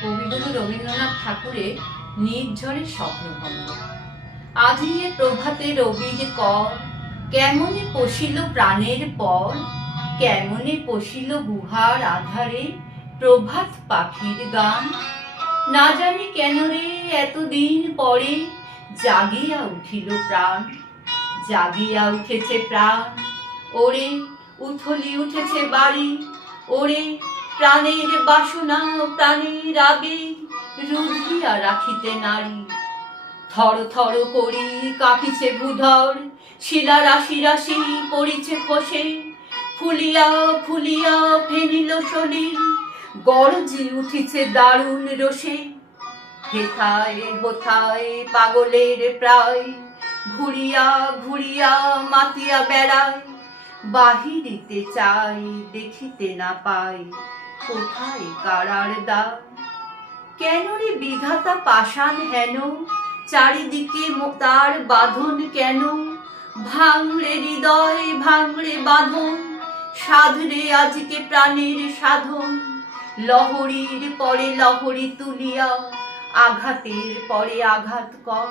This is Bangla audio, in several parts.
কবিগুরু রবীন্দ্রনাথ ঠাকুরের নির্ঝরের স্বপ্নভঙ্গ। আজি এ প্রভাতে রবির কর, কেমনে পশিল প্রাণের পর, কেমনে পশিল গুহার আধারে প্রভাত পাখির গান। না জানি কেন রে এতদিন পরে জাগিয়া উঠিল প্রাণ, জাগিয়া উঠেছে প্রাণ। ওরে উথলি উঠেছে বাড়ি, ওরে প্রাণের বাসনা প্রাণের আবেগ রুধিয়া রাখিতে নারী। থর থর করি কাঁপিছে ভূধর, শিলা রাশি রাশি পড়িছে খসে, ফুলিয়া ফুলিয়া ফেনিল সলিল, গরজি উঠিছে দারুণ রোষে। হেথায় হোথায় পাগলের প্রায়, ঘুরিয়া ঘুরিয়া মাতিয়া বেড়ায়, বাহিরিতে চাই দেখিতে না পাই, কোথায় কারার দ্বার। কেন রে বিধাতা পাষাণ হেন, চারিদিকে তার বাঁধন কেন। ভাঙড়ে হৃদয় ভাঙড়ে বাঁধন, সাধরে আজকে প্রাণের সাধন। লহরীর পরে লহরী তুলিয়া, আঘাতের পরে আঘাত কর।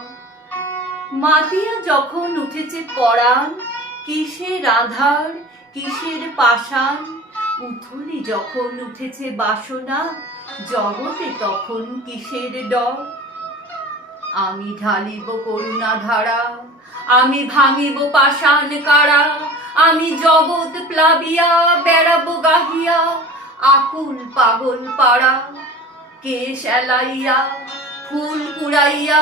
মাতিয়া যখন উঠেছে পরাণ, কিসের আধার কিসের পাষাণ। উথলি যখন উঠেছে বাসনা, জগতে তখন কিসের ডর। আমি ঢালিব করুণা ধারা, আমি ভাঙিব পাষাণ কারা। আমি জগৎ প্লাবিয়া বেড়াবো গাহিয়া, আকুল পাগল পাড়া। কেশ এলাইয়া ফুল কুড়াইয়া,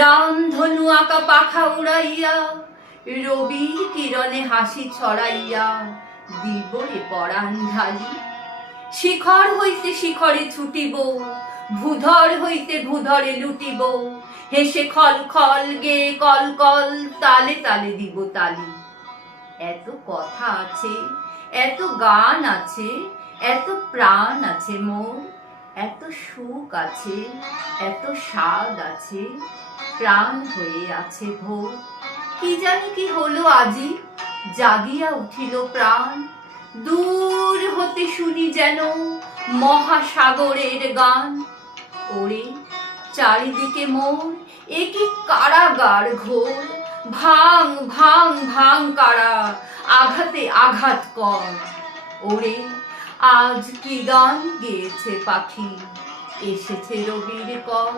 রামধনু আঁকা পাখা উড়াইয়া, রবি কিরণে হাসি ছড়াইয়া, দিবরে পরাণ ঢালি। শিখর হইতে শিখরে ছুটিব, ভূধর হইতে ভূধরে লুটিব। হেসে খল খল গে কল কল, তালে তালে দিব তালি। এত কথা আছে, এত গান আছে, এত প্রাণ আছে মোর। এত সুখ আছে, এত স্বাদ আছে, প্রাণ হয়ে আছে ভোর। কি জানি কি হলো আজি, জাগিয়া উঠিল প্রাণ। দূর হতে শুনি যেন মহাসাগরের গান। ওরে চারিদিকে মোর এ কি কারাগার ঘোর। ভাঙ ভাঙ ভাঙ কারা, আঘাতে আঘাত কর। ওরে আজ কি গান গেয়েছে পাখি, এসেছে রবির কর।